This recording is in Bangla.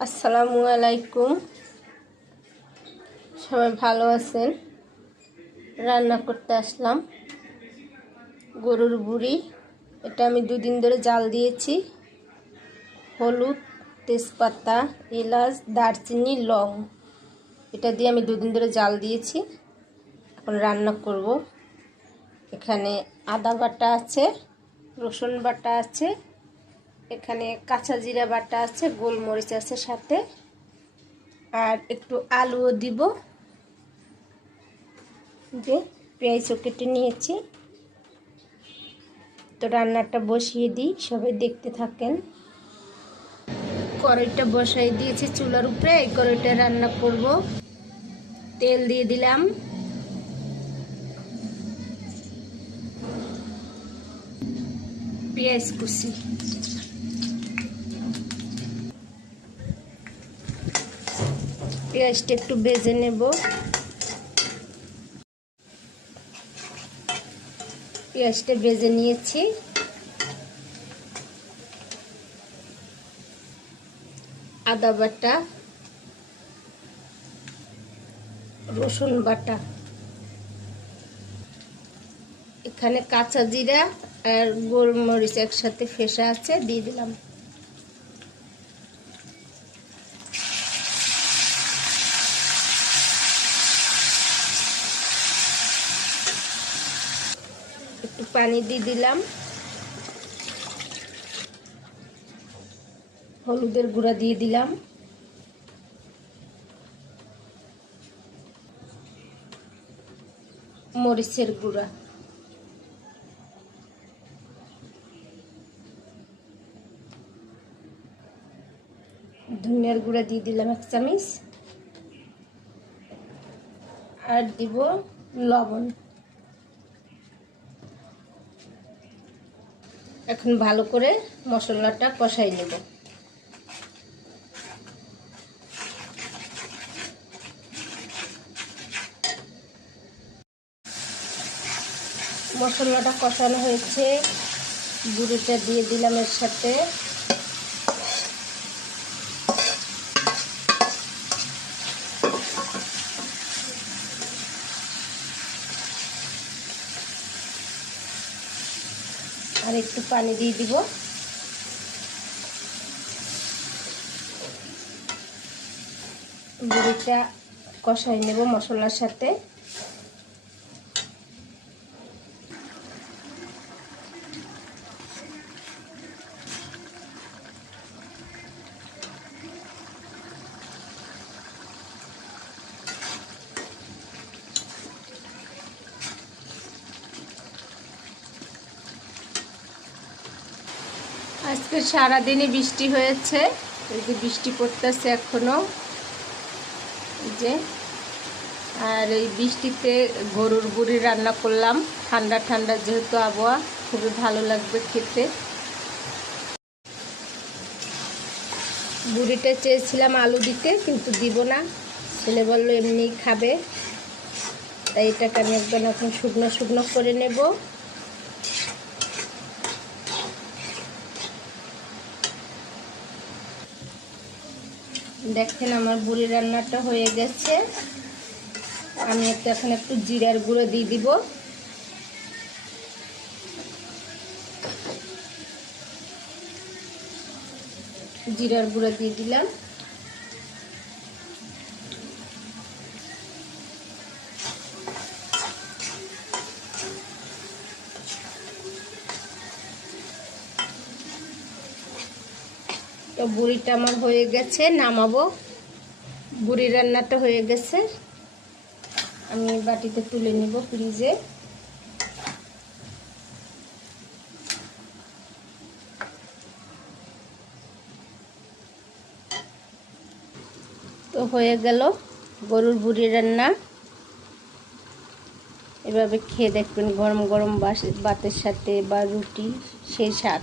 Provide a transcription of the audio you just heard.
আসসালামু আলাইকুম। সবাই ভালো আছেন? রান্না করতে আসলাম। গরুর বুড়ি। এটা আমি দুদিন ধরে জাল দিয়েছি। হলুদ, তেজপাতা, এলাচ, দারচিনি, লং। এটা দিয়ে আমি দুদিন ধরে জাল দিয়েছি। এখন রান্না করব। এখানে আদা বাটা আছে, রসুন বাটা আছে এখানে কাঁচা জিরা বাটা আছে, গোলমরিচ আছে সাথে। আর একটু আলুও দিব। যে পেঁয়াজও কেটে নিয়েছি। তো রান্নাটা বসিয়ে দিই, সবাই দেখতে থাকেন। কড়াইটা বসাই দিয়েছি চুলার উপরে, এই কড়াইটা রান্না করব। তেল দিয়ে দিলাম। পেঁয়াজ কুচি। পেঁয়াজটা একটু বেজে নেব। পেঁয়াজটা বেজে নিয়েছি। আদা বাটা, রসুন বাটা। এখানে কাঁচা জিরা আর গোলমরিচ একসাথে ফেসা আছে, দিয়ে দিলাম। পানি দিয়ে দিলাম। হলুদের গুঁড়া দিয়ে দিলাম। মরিচের গুঁড়া। ধনিয়ার গুঁড়া দিয়ে দিলাম এক চামিচ। আর দিব লবণ। এখন ভালো করে মশলাটা কষাই নেব। মশলাটা কষানো হয়েছে। গুঁড়োটা দিয়ে দিলাম এর সাথে। আর একটু পানি দিয়ে দিব। বুড়িটা কষাই নেব মশলার সাথে। আজকে সারাদিনই বৃষ্টি হয়েছে, এই যে বৃষ্টি পড়তেছে এখনও যে, আর এই বৃষ্টিতে গরুর বুড়ি রান্না করলাম। ঠান্ডা ঠান্ডা যেহেতু আবহাওয়া, খুবই ভালো লাগবে খেতে। বুড়িটা চেয়েছিলাম আলু দিতে, কিন্তু দিব না। ছেলে বলল এমনি খাবে। তাই এটাকে আমি একদম এখন শুকনো শুকনো করে নেব। দেখেন আমার বুড়ি রান্নাটা হয়ে গেছে। আমি একটু এখন একটু জিরার গুঁড়ো দিয়ে দিব। জিরার গুঁড়ো দিয়ে দিলাম। বুড়িটা আমার হয়ে গেছে, নামাবো। বুড়ি রান্নাটা হয়ে গেছে। আমি বাটিতে তুলে নিব ফ্রিজে। তো হয়ে গেল গরুর বুড়ি রান্না। এভাবে খেয়ে দেখবেন গরম গরম বাতের সাথে বা রুটি, সেই স্বাদ।